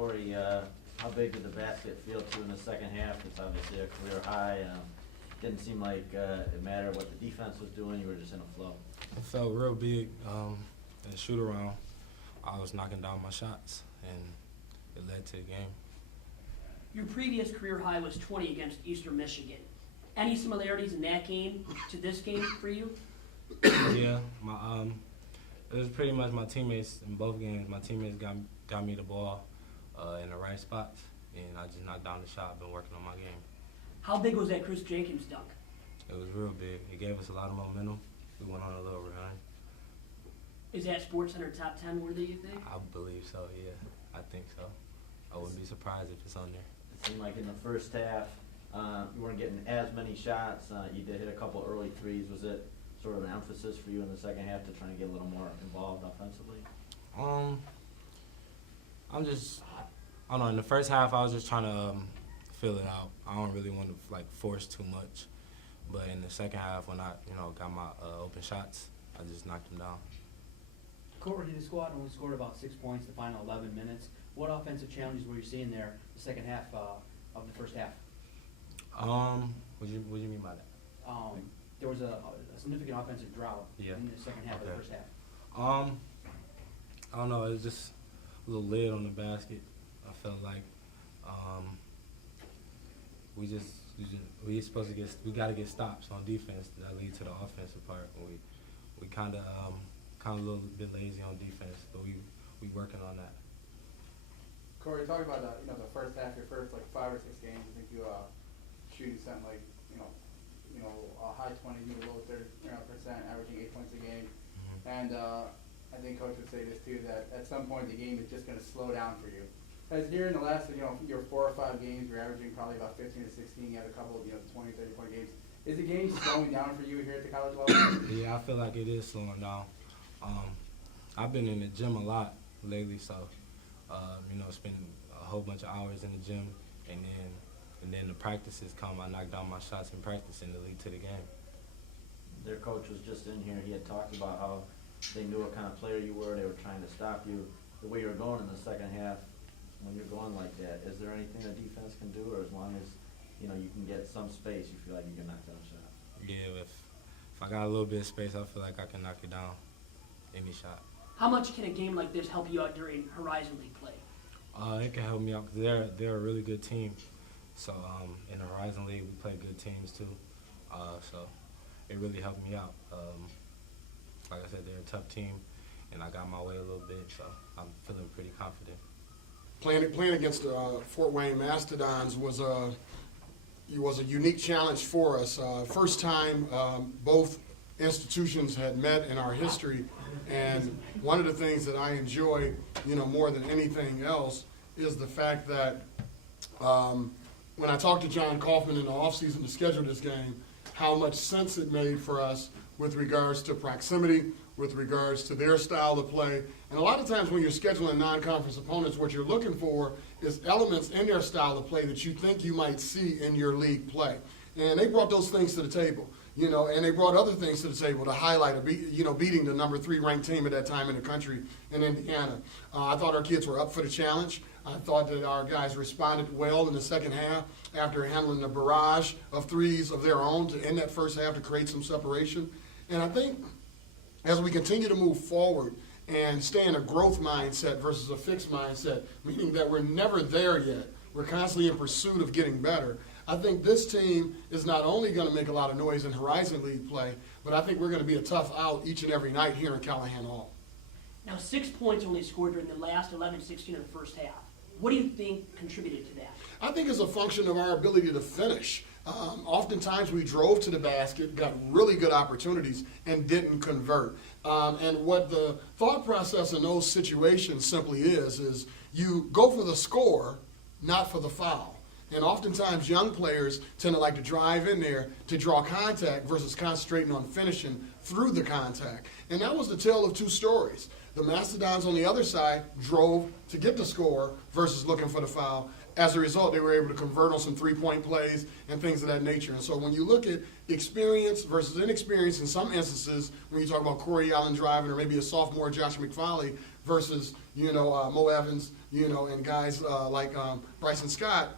Corey, how big did the basket feel to you in the second half? It's obviously a career high. Didn't seem like it mattered what the defense was doing. You were just in a flow. It felt real big. In the shoot around, I was knocking down my shots, and it led to the game. Your previous career high was 20 against Eastern Michigan. Any similarities in that game to this game for you? Yeah, it was pretty much my teammates in both games. My teammates got me the ball in the right spots, and I just knocked down the shot. Been working on my game. How big was that Chris Jacobs dunk? It was real big. It gave us a lot of momentum. We went on a little run. Is that SportsCenter top 10 worthy, you think? I believe so, yeah. I think so. I wouldn't be surprised if it's on there. It seemed like in the first half, you weren't getting as many shots. You did hit a couple early threes. Was it sort of an emphasis for you in the second half to try and get a little more involved offensively? I don't know, in the first half I was just trying to fill it out. I don't really want to force too much. But in the second half when I got my open shots, I just knocked them down. Corey, the squad only scored about 6 points the final 11 minutes. What offensive challenges were you seeing there the second half of the first half? What do you mean by that? There was a significant offensive drought Yeah. in the second half of the Okay. first half. I don't know, it was just a little lid on the basket. I felt like we got to get stops on defense that lead to the offensive part. We kind of a little bit lazy on defense, but we working on that. Corey, talk about the first half, your first 5 or 6 games. I think you shooting something like a high 20s, maybe low 30%, averaging 8 points a game. And I think Coach would say this too, that at some point the game is just going to slow down for you. As here in the last your 4 or 5 games, you're averaging probably about 15 to 16. You have a couple of 20, 30 point games. Is the game slowing down for you here at the college level? Yeah, I feel like it is slowing down. I've been in the gym a lot lately, so spending a whole bunch of hours in the gym, and then the practices come. I knock down my shots in practice, and it lead to the game. Their coach was just in here. He had talked about how they knew what kind of player you were. They were trying to stop you. The way you were going in the second half, when you're going like that, is there anything the defense can do, or as long as you can get some space, you feel like you can knock down a shot? Yeah, if I got a little bit of space, I feel like I can knock it down any shot. How much can a game like this help you out during Horizon League play? It can help me out because they're a really good team. So in the Horizon League, we play good teams too. So it really helped me out. Like I said, they're a tough team, and I got my way a little bit, so I'm feeling pretty confident. Playing against Fort Wayne Mastodons was a unique challenge for us. First time both institutions had met in our history, and one of the things that I enjoy, more than anything else, is the fact that when I talked to John Kaufman in the offseason to schedule this game, how much sense it made for us with regards to proximity, with regards to their style of play. And a lot of times when you're scheduling non-conference opponents, what you're looking for is elements in their style of play that you think you might see in your league play. And they brought those things to the table, and they brought other things to the table to highlight, beating the number 3 ranked team at that time in the country in Indiana. I thought our kids were up for the challenge. I thought that our guys responded well in the second half after handling a barrage of threes of their own to end that first half to create some separation. And I think as we continue to move forward and stay in a growth mindset versus a fixed mindset, meaning that we're never there yet, we're constantly in pursuit of getting better, I think this team is not only going to make a lot of noise in Horizon League play, but I think we're going to be a tough out each and every night here in Callahan Hall. Now, 6 points only scored during the last 11-16 of the first half. What do you think contributed to that? I think it's a function of our ability to finish. Oftentimes we drove to the basket, got really good opportunities, and didn't convert. And what the thought process in those situations simply is you go for the score, not for the foul. And oftentimes young players tend to like to drive in there to draw contact versus concentrating on finishing through the contact. And that was the tale of 2 stories. The Mastodons on the other side drove to get the score versus looking for the foul. as a result, they were able to convert on some three-point plays and things of that nature. And so when you look at experience versus inexperience in some instances, when you talk about Corey Allen driving or maybe a sophomore Josh McFarley versus, Mo Evans, and guys like Bryson Scott,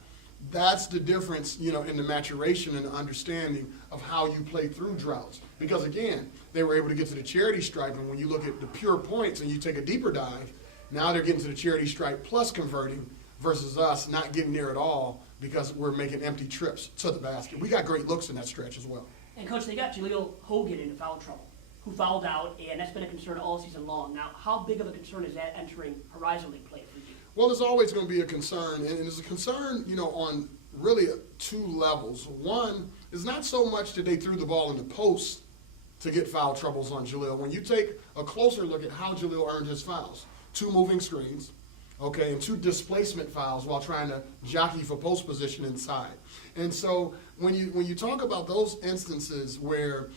that's the difference, in the maturation and the understanding of how you play through droughts. Because again, they were able to get to the charity stripe, and when you look at the pure points and you take a deeper dive, now they're getting to the charity stripe plus converting versus us not getting there at all because we're making empty trips to the basket. We got great looks in that stretch as well. And Coach, they got Jaleel Hogan into foul trouble, who fouled out, and that's been a concern all season long. Now, how big of a concern is that entering Horizon League play for you? Well, there's always going to be a concern, and there's a concern, on really two levels. One is not so much that they threw the ball in the post to get foul troubles on Jaleel. When you take a closer look at how Jaleel earned his fouls, 2 moving screens, okay, and 2 displacement fouls while trying to jockey for post position inside. And so when you talk about those instances where,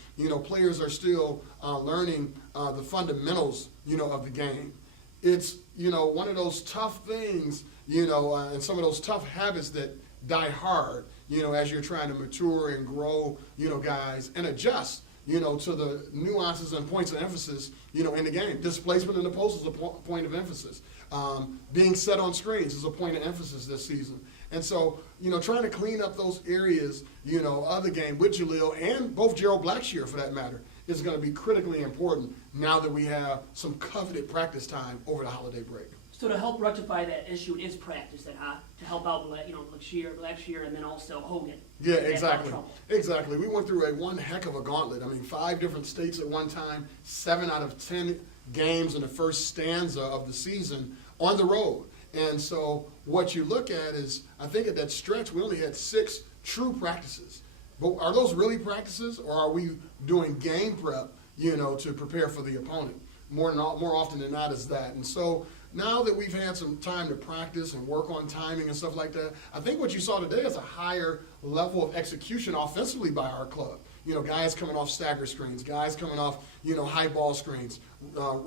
players are still learning the fundamentals, of the game, it's, one of those tough things, and some of those tough habits that die hard, as you're trying to mature and grow, guys, and adjust, to the nuances and points of emphasis, in the game. Displacement in the post is a point of emphasis. Being set on screens is a point of emphasis this season. And so, trying to clean up those areas, of the game with Jaleel and both Gerald Blackshear, for that matter, is going to be critically important now that we have some coveted practice time over the holiday break. So to help rectify that issue is practice, then, huh? To help out, Blackshear, and then also Hogan. Yeah, exactly. Exactly. We went through one heck of a gauntlet. 5 different states at one time, 7 out of 10 games in the first stanza of the season on the road. And so what you look at is, I think at that stretch, we only had 6 true practices. But are those really practices, or are we doing game prep, to prepare for the opponent? More often than not is that. And so now that we've had some time to practice and work on timing and stuff like that, I think what you saw today is a higher level of execution offensively by our club. Guys coming off stagger screens, guys coming off, high ball screens,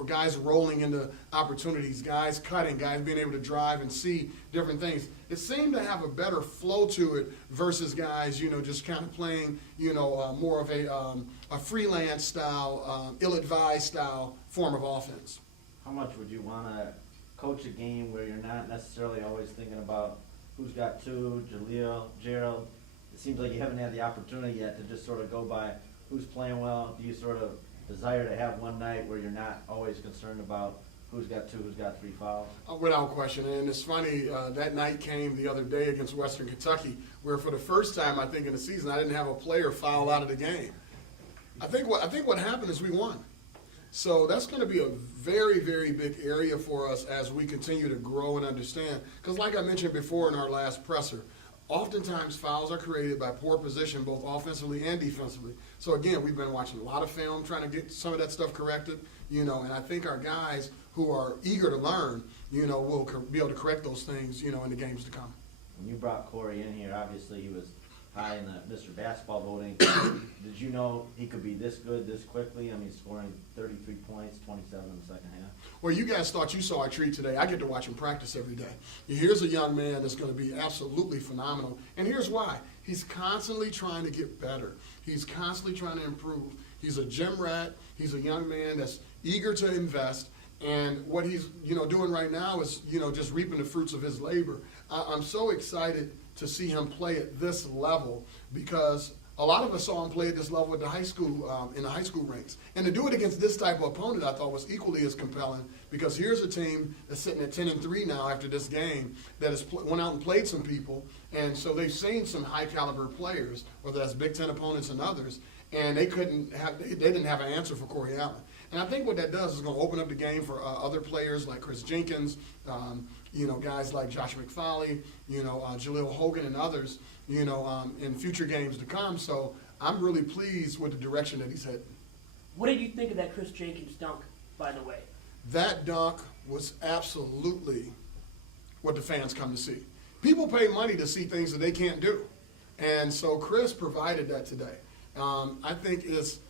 guys rolling into opportunities, guys cutting, guys being able to drive and see different things. It seemed to have a better flow to it versus guys, just kind of playing, more of a freelance style, ill-advised style form of offense. How much would you want to coach a game where you're not necessarily always thinking about who's got 2, Jaleel, Gerald? It seems like you haven't had the opportunity yet to just sort of go by who's playing well. Do you sort of desire to have one night where you're not always concerned about who's got 2, who's got 3 fouls? Without question. And it's funny, that night came the other day against Western Kentucky, where for the first time, I think, in the season, I didn't have a player foul out of the game. I think what happened is we won. So that's going to be a very, very big area for us as we continue to grow and understand. Because like I mentioned before in our last presser, oftentimes fouls are created by poor position, both offensively and defensively. So again, we've been watching a lot of film, trying to get some of that stuff corrected, and I think our guys who are eager to learn, will be able to correct those things, in the games to come. When you brought Corey in here, obviously he was high in the Mr. Basketball voting. Did you know he could be this good this quickly? Scoring 33 points, 27 in the second half. Well, you guys thought you saw a treat today. I get to watch him practice every day. Here's a young man that's going to be absolutely phenomenal. And here's why. He's constantly trying to get better. He's constantly trying to improve. He's a gym rat. He's a young man that's eager to invest. And what he's, doing right now is, just reaping the fruits of his labor. I'm so excited to see him play at this level because a lot of us saw him play at this level at the high school, in the high school ranks. And to do it against this type of opponent, I thought was equally as compelling because here's a team that's sitting at 10-3 now after this game that has went out and played some people. And so they've seen some high caliber players, whether that's Big Ten opponents and others, and they didn't have an answer for Corey Allen. And I think what that does is going to open up the game for other players like Chris Jenkins, guys like Josh McFarley, Jaleel Hogan and others, in future games to come. So I'm really pleased with the direction that he's heading. What did you think of that Chris Jenkins dunk, by the way? That dunk was absolutely what the fans come to see. People pay money to see things that they can't do. And so Chris provided that today. I think it's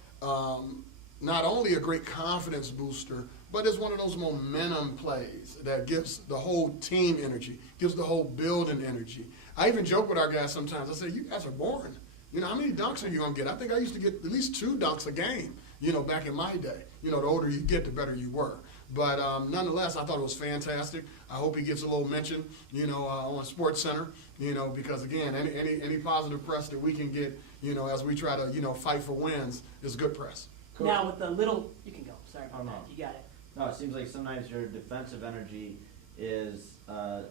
not only a great confidence booster but it's one of those momentum plays that gives the whole team energy, gives the whole building energy. I even joke with our guys sometimes. I say, you guys are boring. You know, how many dunks are you going to get? I think I used to get at least 2 dunks a game, you know, back in my day. You know, the older you get, the better you were. But nonetheless, I thought it was fantastic. I hope he gets a little mention, you know, on Sports Center, you know, because, again, any positive press that we can get, you know, as we try to, you know, fight for wins is good press. Now with the little, you can go, sorry about Oh, no. that, you got it. No, it seems like sometimes your defensive energy is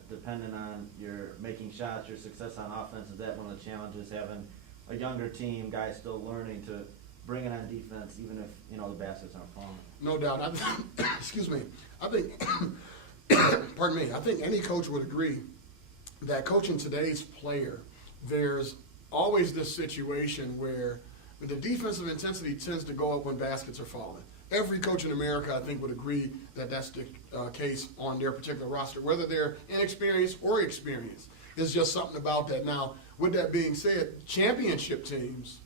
dependent on your making shots, your success on offense. Is that one of the challenges, having a younger team, guys still learning to bring it on defense, even if, you know, the baskets aren't falling? No doubt. Excuse me. I think, pardon me, I think any coach would agree that coaching today's player, there's always this situation where the defensive intensity tends to go up when baskets are falling. Every coach in America, I think, would agree that that's the case on their particular roster, whether they're inexperienced or experienced. It's just something about that. Now, with that being said, championship teams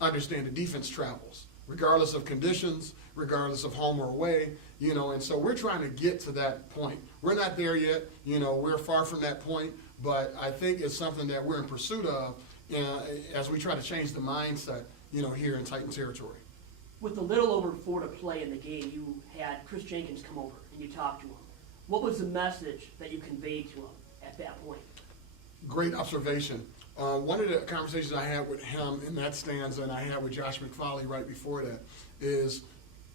understand the defense travels, regardless of conditions, regardless of home or away, you know, and so we're trying to get to that point. We're not there yet, you know, we're far from that point, but I think it's something that we're in pursuit of as we try to change the mindset, you know, here in Titan territory. With a little over 4 to play in the game, you had Chris Jenkins come over and you talked to him. What was the message that you conveyed to him at that point? Great observation. One of the conversations I had with him in that stanza, and I had with Josh McFarley right before that, is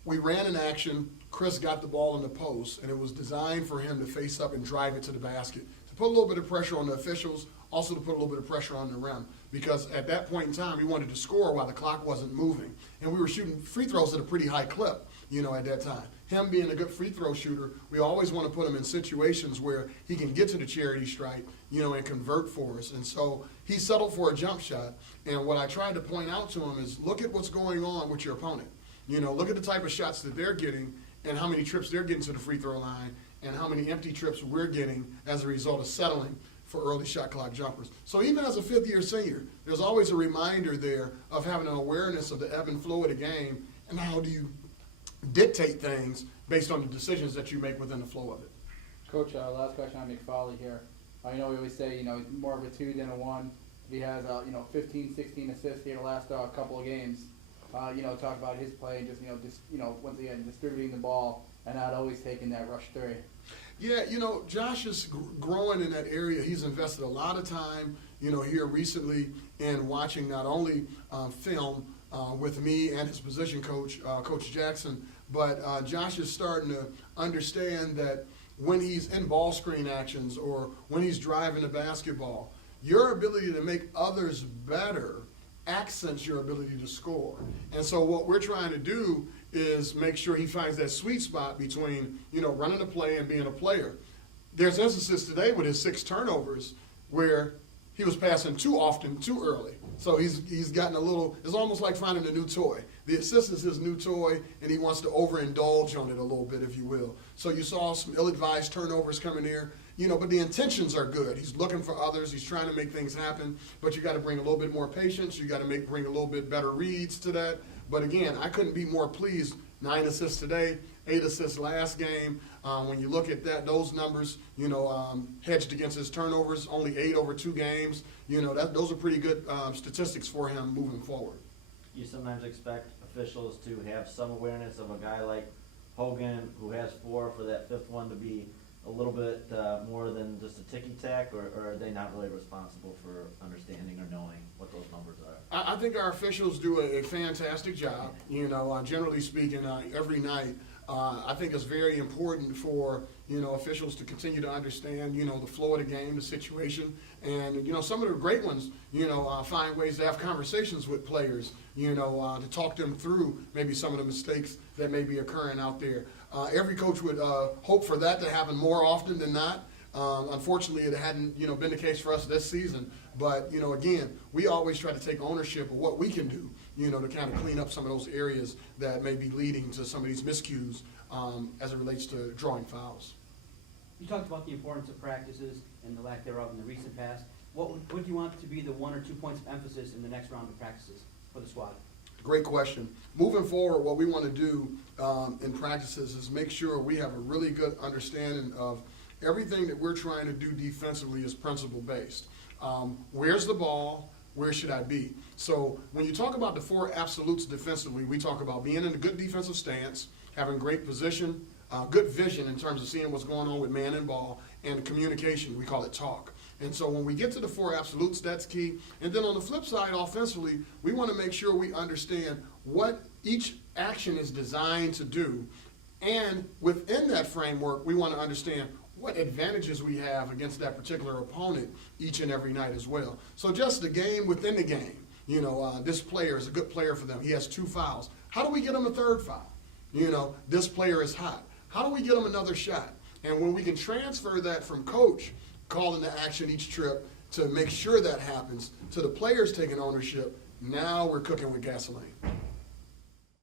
we ran an action, Chris got the ball in the post, and it was designed for him to face up and drive it to the basket, to put a little bit of pressure on the officials, also to put a little bit of pressure on the rim, because at that point in time, we wanted to score while the clock wasn't moving. And we were shooting free throws at a pretty high clip, you know, at that time. Him being a good free throw shooter, we always want to put him in situations where he can get to the charity stripe, you know, and convert for us. And so he settled for a jump shot. And what I tried to point out to him is, look at what's going on with your opponent. You know, look at the type of shots that they're getting and how many trips they're getting to the free throw line and how many empty trips we're getting as a result of settling for early shot clock jumpers. So even as a fifth-year senior, there's always a reminder there of having an awareness of the ebb and flow of the game and how do you dictate things based on the decisions that you make within the flow of it. Coach, last question on McFarley here. I know we always say, you know, more of a 2 than a 1. He has, you know, 15, 16 assists here the last couple of games. You know, talk about his play and just, once again, distributing the ball and not always taking that rush 3. Yeah, you know, Josh is growing in that area. He's invested a lot of time, you know, here recently in watching not only film with me and his position coach, Coach Jackson, but Josh is starting to understand that when he's in ball screen actions or when he's driving the basketball, your ability to make others better accents your ability to score. And so what we're trying to do is make sure he finds that sweet spot between, you know, running a play and being a player. There's instances today with his 6 turnovers where he was passing too often, too early. So he's gotten a little, it's almost like finding a new toy. The assist is his new toy, and he wants to overindulge on it a little bit, if you will. So you saw some ill-advised turnovers coming here, you know, but the intentions are good. He's looking for others. He's trying to make things happen, but you got to bring a little bit more patience. You got to bring a little bit better reads to that. But again, I couldn't be more pleased. 9 assists today, 8 assists last game. When you look at those numbers, you know, hedged against his turnovers, only 8 over 2 games. You know, those are pretty good statistics for him moving forward. You sometimes expect officials to have some awareness of a guy like Hogan, who has 4, for that 5th one to be a little bit more than just a ticky-tack, or are they not really responsible for understanding or knowing what those numbers are? I think our officials do a fantastic job. You know, generally speaking, every night. I think it's very important for, you know, officials to continue to understand, you know, the flow of the game, the situation. And, you know, some of the great ones, you know, find ways to have conversations with players, you know, to talk them through maybe some of the mistakes that may be occurring out there. Every coach would hope for that to happen more often than not. Unfortunately, it hadn't, you know, been the case for us this season. But, you know, again, we always try to take ownership of what we can do, you know, to kind of clean up some of those areas that may be leading to some of these miscues as it relates to drawing fouls. You talked about the importance of practices and the lack thereof in the recent past. What do you want to be the 1 or 2 points of emphasis in the next round of practices for the squad? Great question. Moving forward, what we want to do in practices is make sure we have a really good understanding of everything that we're trying to do defensively is principle-based. Where's the ball? Where should I be? So when you talk about the 4 absolutes defensively, we talk about being in a good defensive stance, having great position, good vision in terms of seeing what's going on with man and ball, and communication, we call it talk. And so when we get to the 4 absolutes, that's key. And then on the flip side, offensively, we want to make sure we understand what each action is designed to do. And within that framework, we want to understand what advantages we have against that particular opponent each and every night as well. So just the game within the game. You know, this player is a good player for them. He has 2 fouls. How do we get him a 3rd foul? You know, this player is hot. How do we get him another shot? And when we can transfer that from coach calling the action each trip to make sure that happens to the players taking ownership, now we're cooking with gasoline.